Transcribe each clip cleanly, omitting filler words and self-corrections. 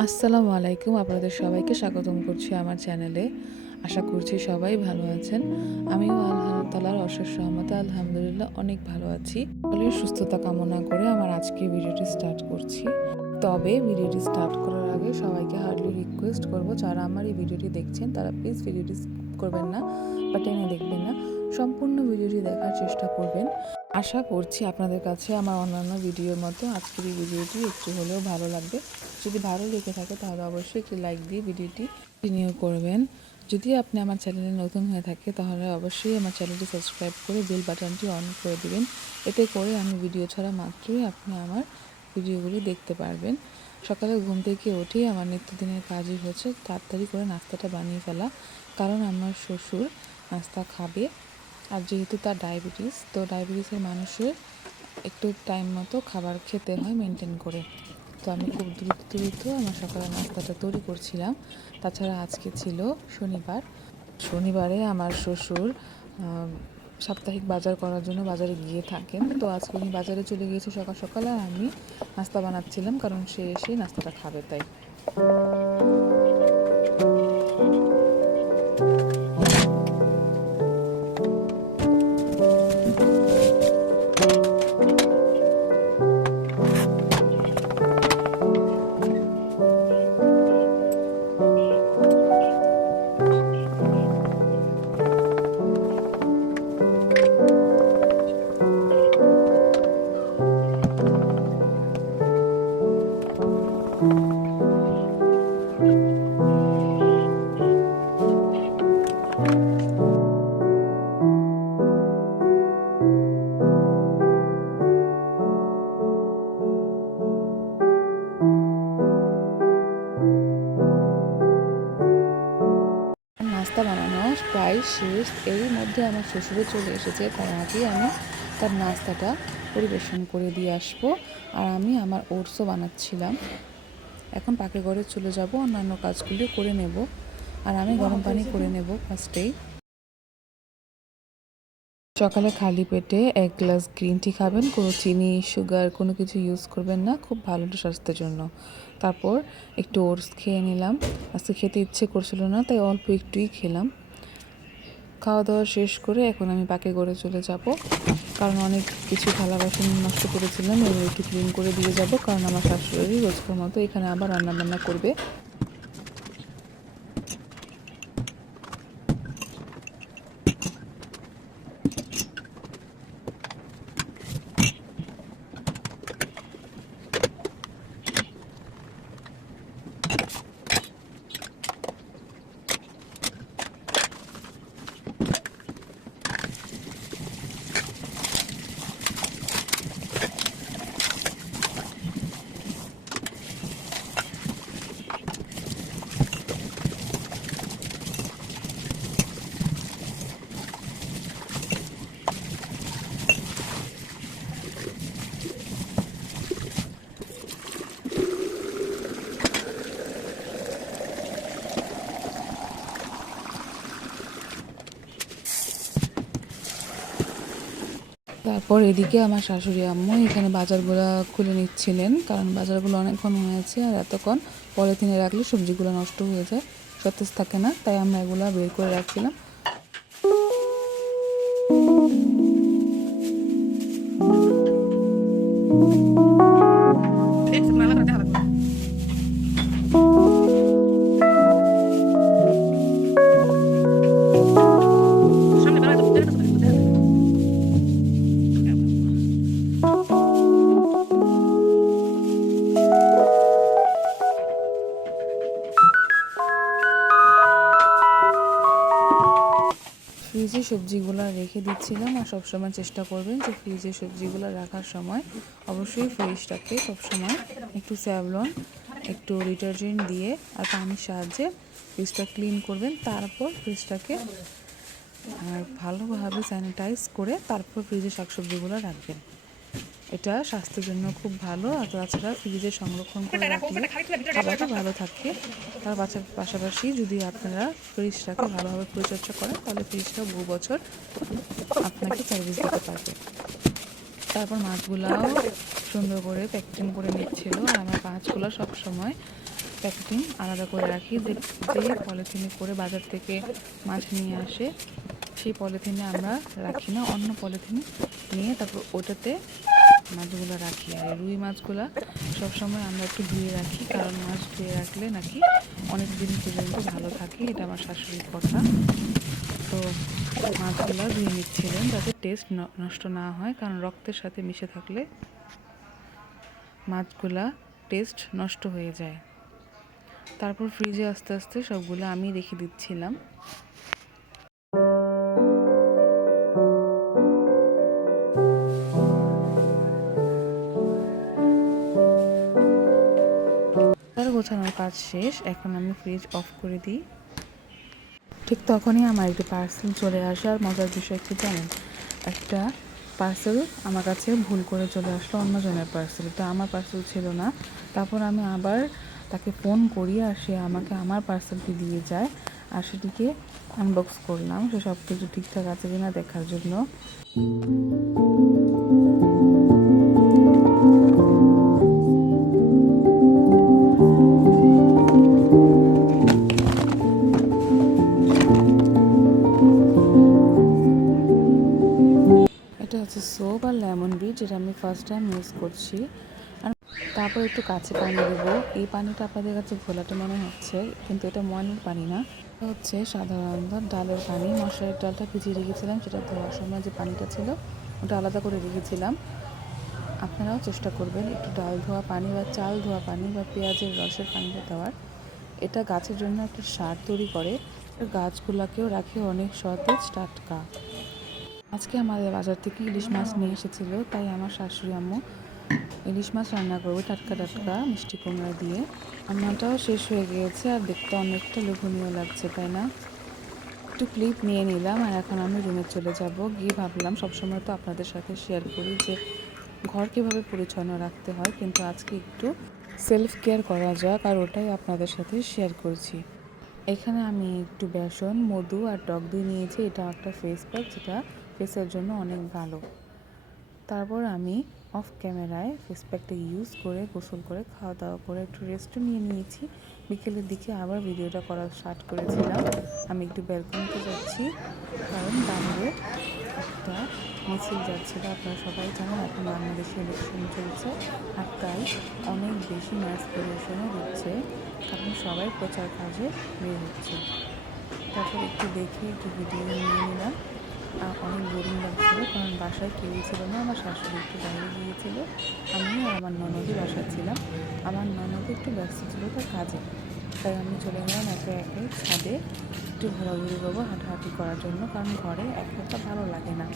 আসসালামু আলাইকুম, আপনাদের সবাইকে স্বাগতম করছি আমার চ্যানেলে। আশা করছি সবাই ভালো আছেন। আমিও আল্লাহ তাআলার অশেষ রহমতে আলহামদুলিল্লাহ অনেক ভালো আছি। সকলের সুস্থতা কামনা করে আমার আজকের ভিডিওটি স্টার্ট করছি। তবে ভিডিওটি স্টার্ট করার আগে সবাইকে হার্ডলি রিকোয়েস্ট করব, যারা আমার এই ভিডিওটি দেখছেন তারা প্লিজ ভিডিওটি স্কিপ করবেন না বা টেনে দেখবেন না, সম্পূর্ণ ভিডিওটি দেখার চেষ্টা করবেন। আশা করছি আপনাদের কাছে আমার অন্যান্য ভিডিওর মতো আজকের এই ভিডিওটি একটু হলেও ভালো লাগবে। যদি ভালো লেগে থাকে তাহলে অবশ্যই একটি লাইক দিয়ে ভিডিওটি কন্টিনিউ করবেন। যদি আপনি আমার চ্যানেলে নতুন হয়ে থাকে তাহলে অবশ্যই আমার চ্যানেলটি সাবস্ক্রাইব করে বেল বাটনটি অন করে দিবেন। এতে করে আমি ভিডিও ছাড়া মাত্রই আপনি আমার ভিডিওগুলি দেখতে পারবেন। সকালে ঘুম থেকে উঠেই আমার নিত্যদিনের কাজই হচ্ছে তাড়াতাড়ি করে নাস্তাটা বানিয়ে ফেলা, কারণ আমার শ্বশুর নাস্তা খাবে। আর যেহেতু তার ডায়াবেটিস, তো ডায়াবেটিসের মানুষের একটু টাইম মতো খাবার খেতে হয় মেনটেন করে। তো আমি খুব দ্রুত আমার সকালের নাস্তাটা তৈরি করছিলাম। তাছাড়া আজকে ছিল শনিবার। শনিবারে আমার শ্বশুর সাপ্তাহিক বাজার করার জন্য বাজারে গিয়ে থাকেন। তো আজকে উনি বাজারে চলে গিয়েছে সকাল সকাল, আর আমি নাস্তা বানাচ্ছিলাম কারণ সে এসে নাস্তাটা খাবে তাই। নাস্তা বানানো প্রায় শেষ, এরই মধ্যে আমার শ্বশুরও চলে এসেছে। তার আগেই আমি তার নাস্তাটা পরিবেশন করে দিয়ে আসবো। আর আমি আমার ওটসও বানাচ্ছিলাম। এখন পাকে ঘরে চলে যাব, অন্যান্য কাজগুলি করে নেব। আর আমি গরম পানি করে নেব ফার্স্টেই। সকালে খালি পেটে 1 গ্লাস গ্রিন টি খাবেন, কোনো চিনি সুগার কোনো কিছু ইউজ করবেন না, খুব ভালো স্বাস্থ্যের জন্য। তারপর একটু ওটস খেয়ে নিলাম। আজকে খেতে ইচ্ছে করছিল না তাই অল্প একটুই খেলাম। খাওয়া দাওয়া শেষ করে এখন আমি পাকে ঘরে চলে যাব, কারণ অনেক কিছু থালা বাসন নষ্ট করেছিলাম, এগুলো একটু ক্লিন করে দিয়ে যাব, কারণ আমার শাশুড়ি রোজকার মতো এখানে আবার রান্নাবান্না করবে। তারপর এদিকে আমার শাশুড়ি আম্মু এখানে বাজারগুলো খুলে নিচ্ছিলেন, কারণ বাজারগুলো অনেকক্ষণ হয়েছে আর এতক্ষণ পলিথিনে রাখলে সবজিগুলো নষ্ট হয়ে যায়, সতেজ থাকে না, তাই আমরা এগুলো বের করে রাখছিলাম। ফ্রিজে সবজিগুলো রেখে দিচ্ছিলাম। আর সবসময় চেষ্টা করবেন যে ফ্রিজে সবজিগুলো রাখার সময় অবশ্যই ফ্রিজটাকে সবসময় একটু স্যাভলন, একটু ডিটারজেন্ট দিয়ে আর পানির সাহায্যে ফ্রিজটা ক্লিন করবেন। তারপর ফ্রিজটাকে ভালোভাবে স্যানিটাইজ করে তারপর ফ্রিজে শাকসবজিগুলো রাখবেন। এটা স্বাস্থ্যের জন্য খুব ভালো। আর তাছাড়া ফ্রিজে সংরক্ষণ করে রাখলে খাবারটা ভালো থাকে। তার পাশাপাশি যদি আপনারা ফ্রিজটাকে ভালোভাবে পরিচর্যা করেন তাহলে ফ্রিজটা বহু বছর আপনাকে সার্ভিস দিতে পারবে। তারপর মাছগুলাও সুন্দর করে প্যাকেজিং করে নিচ্ছিল। আর আমার মাছগুলো সবসময় প্যাকেটিং আলাদা করে রাখি। যে পলিথিনে করে বাজার থেকে মাছ নিয়ে আসে সেই পলিথিনে আমরা রাখি না, অন্য পলিথিনে নিয়ে তারপর ওটাতে মাছগুলো রাখি। আর রুই মাছগুলো সবসময় আমরা একটু ধুয়ে রাখি, কারণ মাছ ধুয়ে রাখলে নাকি অনেক দিন পর্যন্ত ভালো থাকে, এটা আমার শাশুড়ির কথা। তো মাছগুলো ধুয়ে নিচ্ছিলেন যাতে টেস্ট নষ্ট না হয়, কারণ রক্তের সাথে মিশে থাকলে মাছগুলা টেস্ট নষ্ট হয়ে যায়। তারপর ফ্রিজে আস্তে আস্তে সবগুলো আমি রেখে দিচ্ছিলাম। তার গোছানোর কাজ শেষ, এখন আমি ফ্রিজ অফ করে দিই। ঠিক তখনই আমার একটি পার্সেল চলে আসে। আর মজার বিষয় কি জানেন, একটা পার্সেল আমার কাছে ভুল করে চলে আসলো, অন্যজনের পার্সেল, এটা আমার পার্সেল ছিল না। তারপর আমি আবার তাকে ফোন করি আর সে আমাকে আমার পার্সেলটি দিয়ে যায়, আর সেটিকে আনবক্স করলাম সে সব কিছু ঠিকঠাক আছে কিনা দেখার জন্য। এটা হচ্ছে সোপ আর লেমন বিট, যেটা আমি ফার্স্ট টাইম ইউজ করছি। আর তারপর একটু কাছে পানি দেবো। এই পানিটা আপনাদের কাছে ঘোলাটে মনে হচ্ছে, কিন্তু এটা ময়নের পানি না, এটা হচ্ছে সাধারণত ডালের পানি। মশারির ডালটা ভিজিয়ে রেখেছিলাম, সেটা ধোয়ার সময় যে পানিটা ছিল ওটা আলাদা করে রেখেছিলাম। আপনারাও চেষ্টা করবেন একটু ডাল ধোয়া পানি বা চাল ধোয়া পানি বা পেঁয়াজের রসের পানিটা দেওয়ার। এটা গাছের জন্য একটা সার তৈরি করে, গাছগুলোকেও রাখে অনেক সতেজ টাটকা। আজকে আমাদের বাজার থেকে ইলিশ মাছ নিয়ে এসেছিলো, তাই আমার শাশুড়ি আম্মু ইলিশ মাছ রান্না করবে টাটকা টাটকা মিষ্টি কুমড়া দিয়ে। রান্নাটাও শেষ হয়ে গিয়েছে আর দেখতে অনেকটা লোভনীয় লাগছে, তাই না? একটু ক্লিপ নিয়ে নিলাম আর এখন আমি রুমে চলে যাব। গিয়ে ভাবলাম সবসময় তো আপনাদের সাথে শেয়ার করি যে ঘর কীভাবে পরিচ্ছন্ন রাখতে হয়, কিন্তু আজকে একটু সেলফ কেয়ার করা যাক, আর ওটাই আপনাদের সাথে শেয়ার করছি। এখানে আমি একটু বেসন, মধু আর টক দই নিয়েছি। এটা একটা ফেস প্যাক, যেটা ফেসের জন্য অনেক ভালো। তারপর আমি অফ ক্যামেরায় ফেস প্যাকটা ইউজ করে গোসল করে খাওয়া দাওয়া করে একটু রেস্টও নিয়ে নিয়েছি। বিকেলের দিকে আবার ভিডিওটা করা স্টার্ট করেছিলাম। আমি একটু ব্যালকনিতে যাচ্ছি, কারণ বাইরে একটা মিছিল যাচ্ছিল। আপনারা সবাই জানেন এখন বাংলাদেশে ইলেকশন চলছে, আর তাই অনেক বেশি নয়েজ পলিউশনও হচ্ছে, কারণ সবাই প্রচার কাজে বের হচ্ছে। তারপর একটু দেখে একটু ভিডিও নিয়ে নিলাম। আর অনেক বোরিং লাগছিল, কারণ বাসায় কেউই ছিল না। আমার শাশুড়ি একটু বাইরে গিয়েছিল, আমি আর আমার ননদই বাসায় ছিলাম। আমার ননদ একটু ব্যস্ত ছিল তার কাজে, তাই আমি চলে গেলাম একে একে ছাদে একটু ঘোরাঘুরি করবো, হাঁটাহাঁটি করার জন্য, কারণ ঘরে একা একা ভালো লাগে না।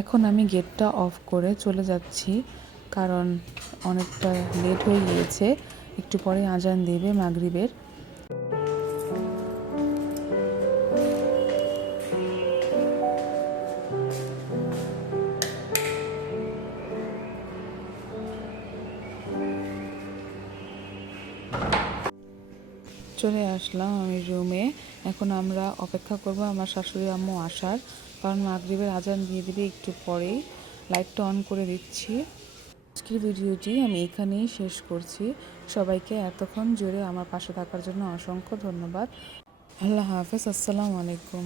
এখন আমি গেটটা অফ করে চলে যাচ্ছি, কারণ অনেকটা লেট হয়ে গিয়েছে। একটু পরে আজান দেবে মাগরিবের। চলে আসলাম আমি রুমে। এখন আমরা অপেক্ষা করব আমার শাশুড়ি আম্মু আসার, কারণ মাগরিবের আজান দিয়ে দিবে একটু পরেই। লাইটটা অন করে দিচ্ছি। আজকের ভিডিওটি আমি এখানেই শেষ করছি। সবাইকে এতক্ষণ জুড়ে আমার পাশে থাকার জন্য অসংখ্য ধন্যবাদ। আল্লাহ হাফেজ, আসসালামু আলাইকুম।